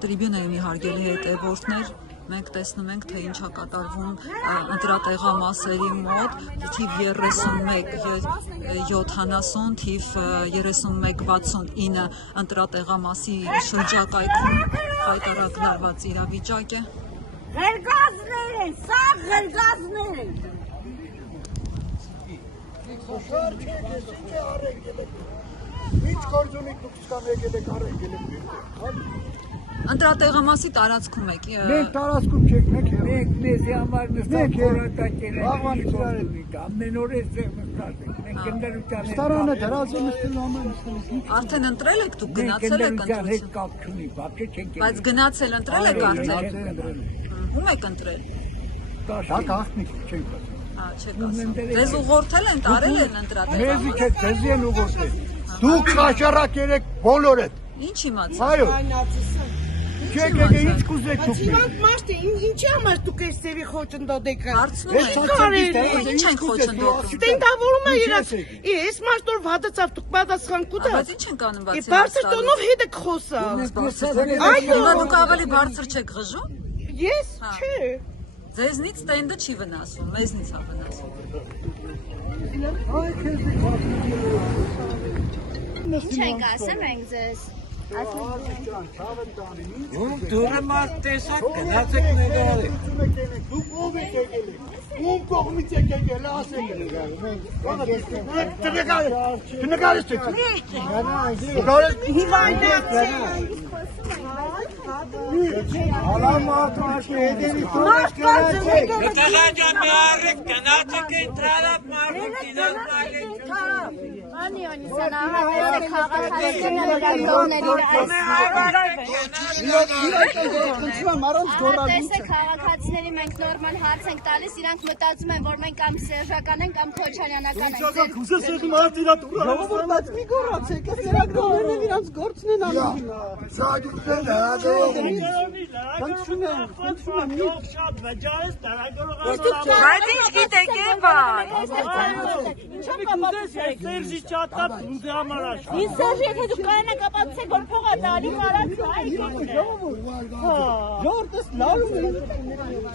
Տրիբյունայի մի հարգելի հետևորդներ, մենք տեսնում ենք, թե ինչ է կատարվում ընտրատեղամասերի մոտ, թիվ 31-70, թիվ 31-69 ընտրատեղամասի շրջակայքում խայտարակlarված իրավիճակ է։ Ղերգազներ են, սա ղերգազներ են։ Ինչ գործունի դուք սկամ եկել եք արեք ելեք։ Ընտրատեղամասի տարածքում եք։ Մենք տարածքում չեք, մենք մեզի համար նստած խորատակել ենք, ամեն օր ես նստած ենք, մենք գնդարության Ստարանը դրած է նստելու համար Արդեն ընտրել եք, դուք գնացել եք ընտրություն։ կապ չունի, բապե չենք Բայց գնացել ընտրել եք արդեն։ Ում եք ընտրել։ Դա գաղտնիք չենք Չեք ասում։ Ձեզ ուղղորդել են, տարել են ընտրատեղամաս։ Մեզի չէ, ձեզի են ուղղորդել։ Դուք կաշառակ երեք բոլորդ։ Ինչ իմացա։ Այո։ Չեք եկել ինչ կուզեք դուք։ Իրանք մաշտի, ինչի համար դուք այս ծերի խոչընդոտ եք։ Հարցնում եք։ Ինչ ենք խոչընդոտում։ Ստենդավորում է իրանք։ Այս մաշտոր վադացավ դուք պատասխան կուտա։ Բայց ինչ ենք անում բացի։ Բարձր տոնով հետ եք խոսալ։ Հիմա դուք ավելի բարձր չեք ղժում։ Ես չէ։ Ձեզնից ստենդը չի վնասում, մեզնից է վնասում։ Ինչ ենք ասեմ ենք ձեզ։ դուրը մարդ տեսակ գնացեք նեգարեք։ Դուք ով եք եկել։ Ում կողմից եք եկել, ասեք։ Դնկարեցեք։ Ալա մարդ մաշկի հետևի տունեք գնացեք։ Կղաջա մի առեք գնացեք ընտրալապ մարդ դինակ մալեք։ Անի Անիսյան, ահա քաղաքացիները լրագրողների տեսեք քաղաքացիների մենք նորմալ հարց ենք տալիս, իրանք մտածում են, որ մենք կամ սերժական ենք, կամ քոչարյանական ենք։ Բայց մի գոռացեք, այս լրագրողներն իրանք գործն են անում։ Բայց ինչ գիտեք է բան։ Սերժի չատապ ուզի համար աշխատ։ Ինչ Սերժի, եթե դուք կանանակ ապացուցեք, որ փողա տալի մարած, այ։ Ժողովուրդ, լավ է։